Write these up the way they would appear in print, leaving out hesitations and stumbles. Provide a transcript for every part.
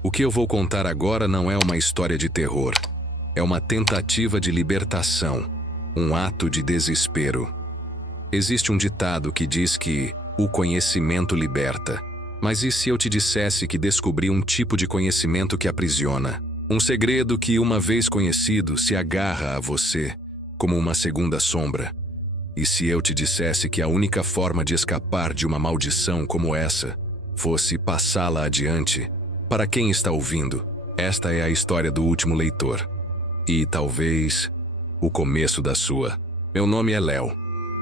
O que eu vou contar agora não é uma história de terror. É uma tentativa de libertação, um ato de desespero. Existe um ditado que diz que o conhecimento liberta. Mas e se eu te dissesse que descobri um tipo de conhecimento que aprisiona? Um segredo que, uma vez conhecido, se agarra a você, como uma segunda sombra. E se eu te dissesse que a única forma de escapar de uma maldição como essa fosse passá-la adiante? Para quem está ouvindo, esta é a história do último leitor. E talvez o começo da sua. Meu nome é Léo,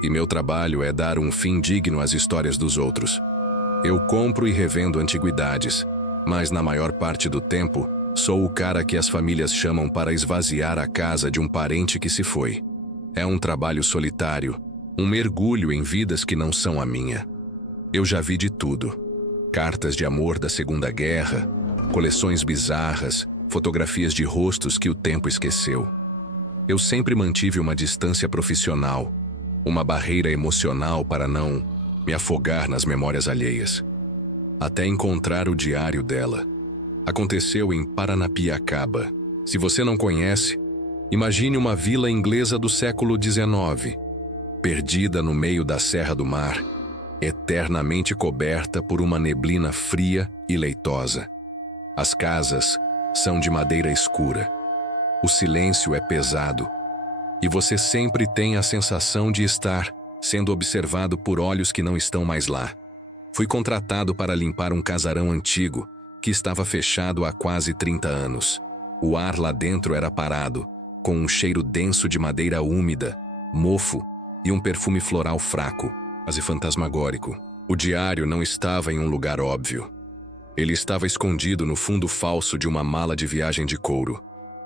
e meu trabalho é dar um fim digno às histórias dos outros. Eu compro e revendo antiguidades, mas na maior parte do tempo, sou o cara que as famílias chamam para esvaziar a casa de um parente que se foi. É um trabalho solitário, um mergulho em vidas que não são a minha. Eu já vi de tudo. Cartas de amor da Segunda Guerra, coleções bizarras, fotografias de rostos que o tempo esqueceu. Eu sempre mantive uma distância profissional, uma barreira emocional para não me afogar nas memórias alheias. Até encontrar o diário dela. Aconteceu em Paranapiacaba. Se você não conhece, imagine uma vila inglesa do século XIX, perdida no meio da Serra do Mar, eternamente coberta por uma neblina fria e leitosa. As casas são de madeira escura. O silêncio é pesado. E você sempre tem a sensação de estar sendo observado por olhos que não estão mais lá. Fui contratado para limpar um casarão antigo que estava fechado há quase 30 anos. O ar lá dentro era parado, com um cheiro denso de madeira úmida, mofo e um perfume floral fraco, quase fantasmagórico. O diário não estava em um lugar óbvio. Ele estava escondido no fundo falso de uma mala de viagem de couro,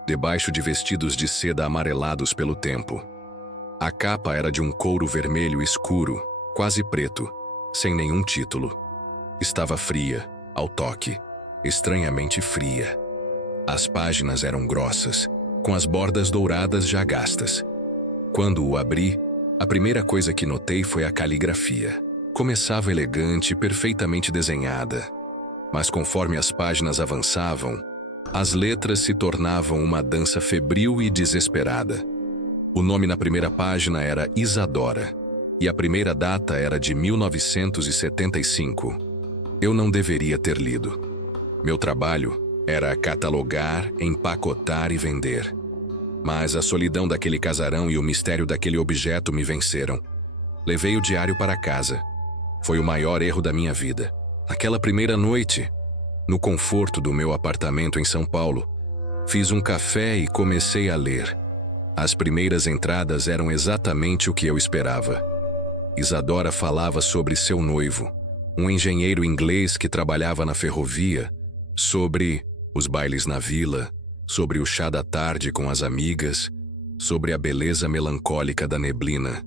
debaixo de vestidos de seda amarelados pelo tempo. A capa era de um couro vermelho escuro, quase preto, sem nenhum título. Estava fria, ao toque, estranhamente fria. As páginas eram grossas, com as bordas douradas já gastas. Quando o abri, a primeira coisa que notei foi a caligrafia. Começava elegante, perfeitamente desenhada. Mas conforme as páginas avançavam, as letras se tornavam uma dança febril e desesperada. O nome na primeira página era Isadora, e a primeira data era de 1975. Eu não deveria ter lido. Meu trabalho era catalogar, empacotar e vender. Mas a solidão daquele casarão e o mistério daquele objeto me venceram. Levei o diário para casa. Foi o maior erro da minha vida. Naquela primeira noite, no conforto do meu apartamento em São Paulo, fiz um café e comecei a ler. As primeiras entradas eram exatamente o que eu esperava. Isadora falava sobre seu noivo, um engenheiro inglês que trabalhava na ferrovia, sobre os bailes na vila, sobre o chá da tarde com as amigas, sobre a beleza melancólica da neblina.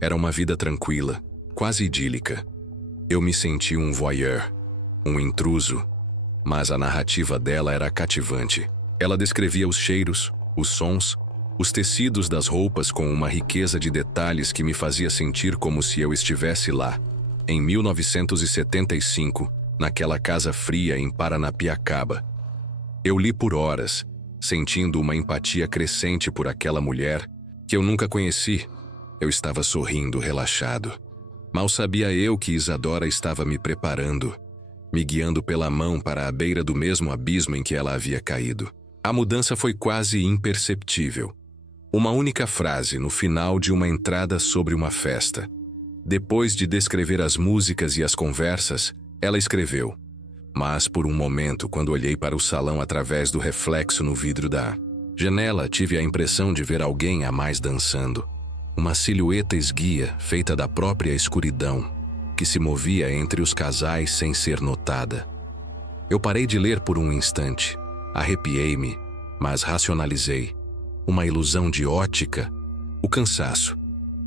Era uma vida tranquila, quase idílica. Eu me senti um voyeur, um intruso, mas a narrativa dela era cativante. Ela descrevia os cheiros, os sons, os tecidos das roupas com uma riqueza de detalhes que me fazia sentir como se eu estivesse lá, em 1975, naquela casa fria em Paranapiacaba. Eu li por horas, sentindo uma empatia crescente por aquela mulher que eu nunca conheci. Eu estava sorrindo, relaxado. Mal sabia eu que Isadora estava me preparando, me guiando pela mão para a beira do mesmo abismo em que ela havia caído. A mudança foi quase imperceptível. Uma única frase no final de uma entrada sobre uma festa. Depois de descrever as músicas e as conversas, ela escreveu: mas por um momento, quando olhei para o salão através do reflexo no vidro da janela, tive a impressão de ver alguém a mais dançando. Uma silhueta esguia, feita da própria escuridão, que se movia entre os casais sem ser notada. Eu parei de ler por um instante. Arrepiei-me, mas racionalizei. Uma ilusão de ótica? O cansaço.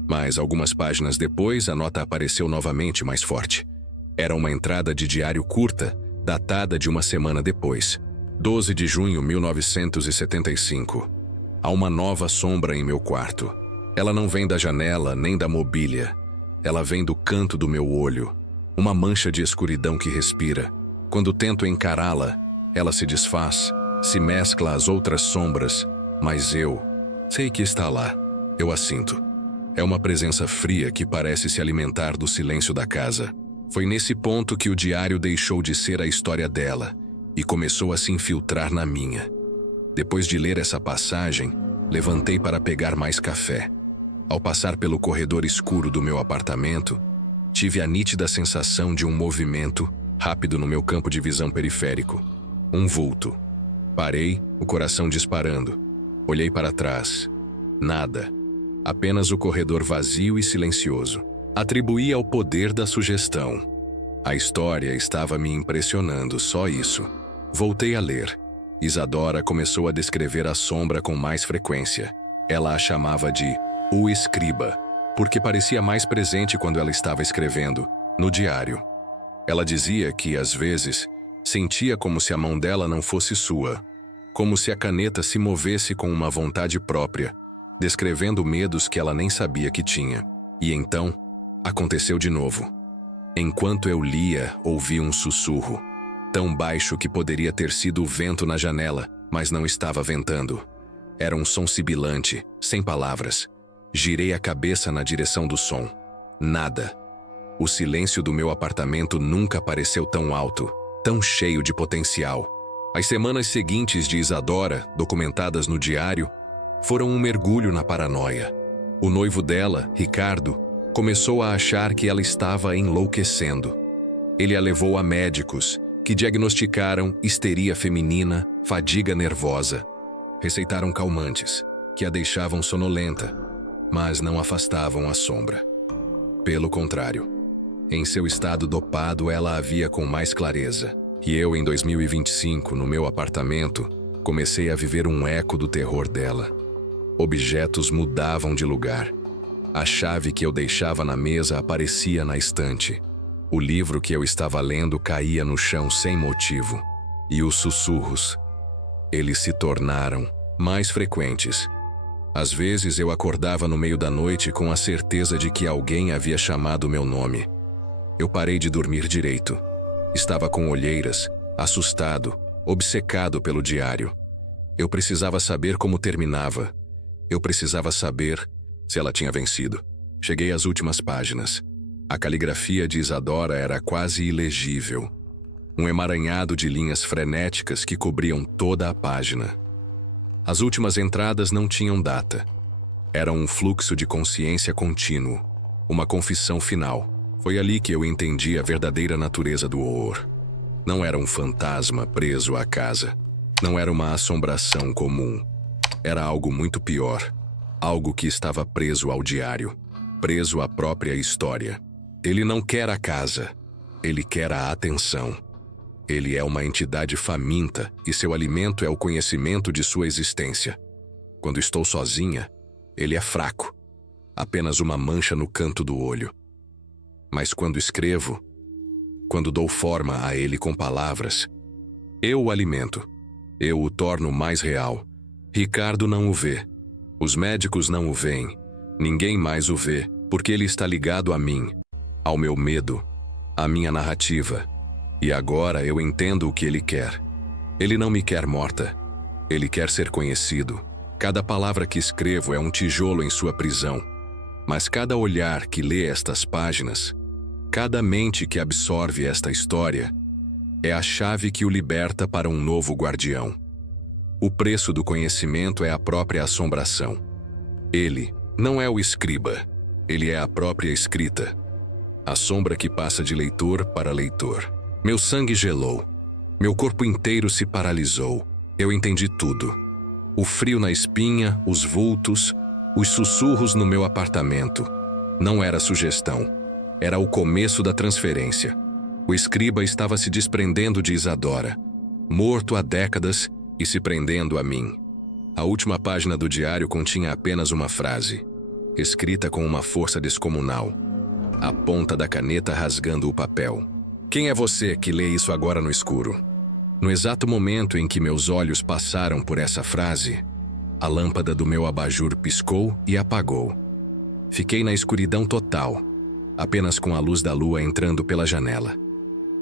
Mas algumas páginas depois, a nota apareceu novamente mais forte. Era uma entrada de diário curta, datada de uma semana depois. 12 de junho de 1975. Há uma nova sombra em meu quarto. Ela não vem da janela nem da mobília. Ela vem do canto do meu olho. Uma mancha de escuridão que respira. Quando tento encará-la, Ela se desfaz, se mescla às outras sombras, mas eu sei que está lá. Eu a sinto. É uma presença fria que parece se alimentar do silêncio da casa. Foi nesse ponto que o diário deixou de ser a história dela e começou a se infiltrar na minha. Depois de ler essa passagem, levantei para pegar mais café. Ao passar pelo corredor escuro do meu apartamento, tive a nítida sensação de um movimento rápido no meu campo de visão periférico. Um vulto. Parei, o coração disparando. Olhei para trás. Nada. Apenas o corredor vazio e silencioso. Atribuí ao poder da sugestão. A história estava me impressionando, só isso. Voltei a ler. Isadora começou a descrever a sombra com mais frequência. Ela a chamava de o escriba, porque parecia mais presente quando ela estava escrevendo, no diário. Ela dizia que, às vezes, sentia como se a mão dela não fosse sua, como se a caneta se movesse com uma vontade própria, descrevendo medos que ela nem sabia que tinha. E então, aconteceu de novo. Enquanto eu lia, ouvi um sussurro, tão baixo que poderia ter sido o vento na janela, mas não estava ventando. Era um som sibilante, sem palavras. Girei a cabeça na direção do som. Nada. O silêncio do meu apartamento nunca pareceu tão alto, tão cheio de potencial. As semanas seguintes de Isadora, documentadas no diário, foram um mergulho na paranoia. O noivo dela, Ricardo, começou a achar que ela estava enlouquecendo. Ele a levou a médicos, que diagnosticaram histeria feminina, fadiga nervosa. Receitaram calmantes, que a deixavam sonolenta, mas não afastavam a sombra. Pelo contrário, em seu estado dopado ela a via com mais clareza. E eu, em 2025, no meu apartamento, comecei a viver um eco do terror dela. Objetos mudavam de lugar. A chave que eu deixava na mesa aparecia na estante. O livro que eu estava lendo caía no chão sem motivo. E os sussurros, eles se tornaram mais frequentes. Às vezes eu acordava no meio da noite com a certeza de que alguém havia chamado meu nome. Eu parei de dormir direito. Estava com olheiras, assustado, obcecado pelo diário. Eu precisava saber como terminava. Eu precisava saber se ela tinha vencido. Cheguei às últimas páginas. A caligrafia de Isadora era quase ilegível. Um emaranhado de linhas frenéticas que cobriam toda a página. As últimas entradas não tinham data. Era um fluxo de consciência contínuo, uma confissão final. Foi ali que eu entendi a verdadeira natureza do horror. Não era um fantasma preso à casa. Não era uma assombração comum. Era algo muito pior. Algo que estava preso ao diário, preso à própria história. Ele não quer a casa. Ele quer a atenção. Ele é uma entidade faminta e seu alimento é o conhecimento de sua existência. Quando estou sozinha, ele é fraco, apenas uma mancha no canto do olho. Mas quando escrevo, quando dou forma a ele com palavras, eu o alimento, eu o torno mais real. Ricardo não o vê, os médicos não o veem, ninguém mais o vê, porque ele está ligado a mim, ao meu medo, à minha narrativa. E agora eu entendo o que ele quer. Ele não me quer morta. Ele quer ser conhecido. Cada palavra que escrevo é um tijolo em sua prisão. Mas cada olhar que lê estas páginas, cada mente que absorve esta história, é a chave que o liberta para um novo guardião. O preço do conhecimento é a própria assombração. Ele não é o escriba. Ele é a própria escrita. A sombra que passa de leitor para leitor. Meu sangue gelou. Meu corpo inteiro se paralisou. Eu entendi tudo. O frio na espinha, os vultos, os sussurros no meu apartamento. Não era sugestão. Era o começo da transferência. O escriba estava se desprendendo de Isadora, morto há décadas e se prendendo a mim. A última página do diário continha apenas uma frase, escrita com uma força descomunal. A ponta da caneta rasgando o papel. Quem é você que lê isso agora no escuro? No exato momento em que meus olhos passaram por essa frase, a lâmpada do meu abajur piscou e apagou. Fiquei na escuridão total, apenas com a luz da lua entrando pela janela.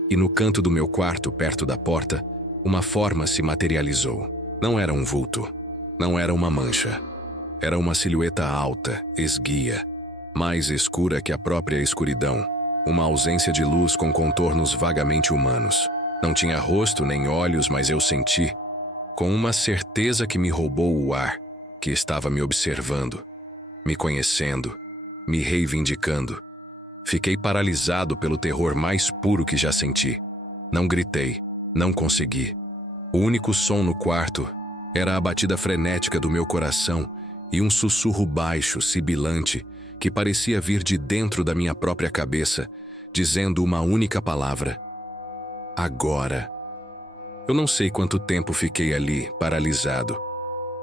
E no canto do meu quarto, perto da porta, uma forma se materializou. Não era um vulto, não era uma mancha. Era uma silhueta alta, esguia, mais escura que a própria escuridão. Uma ausência de luz com contornos vagamente humanos. Não tinha rosto nem olhos, mas eu senti, com uma certeza que me roubou o ar, que estava me observando, me conhecendo, me reivindicando. Fiquei paralisado pelo terror mais puro que já senti. Não gritei, não consegui. O único som no quarto era a batida frenética do meu coração e um sussurro baixo, sibilante, que parecia vir de dentro da minha própria cabeça, dizendo uma única palavra: agora. Eu não sei quanto tempo fiquei ali, paralisado.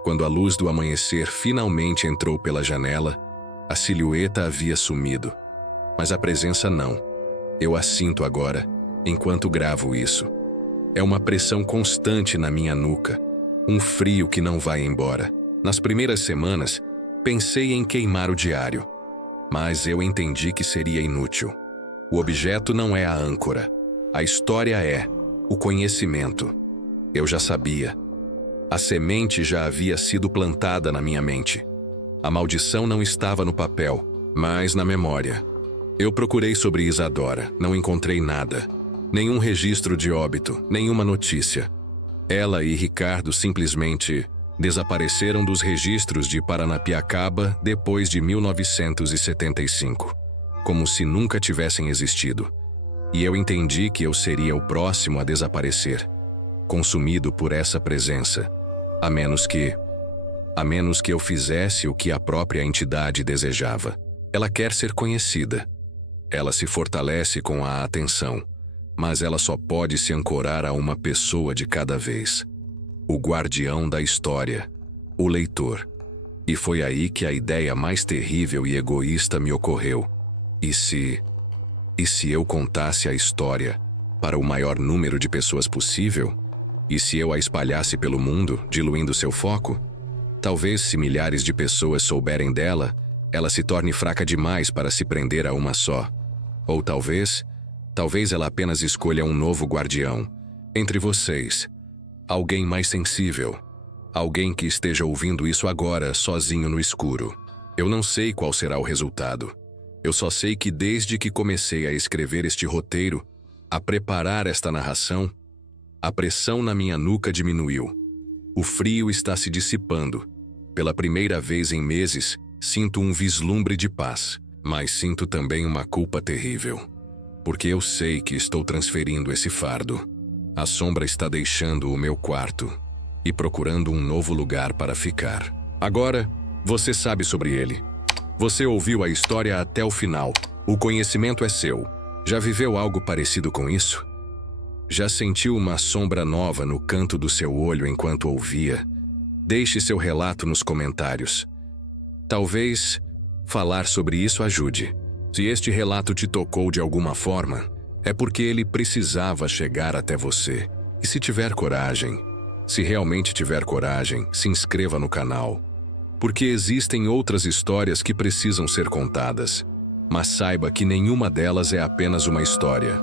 Quando a luz do amanhecer finalmente entrou pela janela, a silhueta havia sumido. Mas a presença não. Eu a sinto agora, enquanto gravo isso. É uma pressão constante na minha nuca, um frio que não vai embora. Nas primeiras semanas, pensei em queimar o diário, mas eu entendi que seria inútil. O objeto não é a âncora. A história é o conhecimento. Eu já sabia. A semente já havia sido plantada na minha mente. A maldição não estava no papel, mas na memória. Eu procurei sobre Isadora, não encontrei nada. Nenhum registro de óbito, nenhuma notícia. Ela e Ricardo simplesmente desapareceram dos registros de Paranapiacaba depois de 1975, como se nunca tivessem existido. E eu entendi que eu seria o próximo a desaparecer, consumido por essa presença, a menos que eu fizesse o que a própria entidade desejava. Ela quer ser conhecida. Ela se fortalece com a atenção, mas ela só pode se ancorar a uma pessoa de cada vez. O guardião da história, o leitor. E foi aí que a ideia mais terrível e egoísta me ocorreu. E se eu contasse a história para o maior número de pessoas possível? E se eu a espalhasse pelo mundo, diluindo seu foco? Talvez, se milhares de pessoas souberem dela, ela se torne fraca demais para se prender a uma só. Ou talvez ela apenas escolha um novo guardião. Entre vocês, alguém mais sensível. Alguém que esteja ouvindo isso agora, sozinho no escuro. Eu não sei qual será o resultado. Eu só sei que desde que comecei a escrever este roteiro, a preparar esta narração, a pressão na minha nuca diminuiu. O frio está se dissipando. Pela primeira vez em meses, sinto um vislumbre de paz, mas sinto também uma culpa terrível. Porque eu sei que estou transferindo esse fardo. A sombra está deixando o meu quarto e procurando um novo lugar para ficar. Agora, você sabe sobre ele. Você ouviu a história até o final. O conhecimento é seu. Já viveu algo parecido com isso? Já sentiu uma sombra nova no canto do seu olho enquanto ouvia? Deixe seu relato nos comentários. Talvez falar sobre isso ajude. Se este relato te tocou de alguma forma, é porque ele precisava chegar até você. E se tiver coragem, se realmente tiver coragem, se inscreva no canal. Porque existem outras histórias que precisam ser contadas. Mas saiba que nenhuma delas é apenas uma história.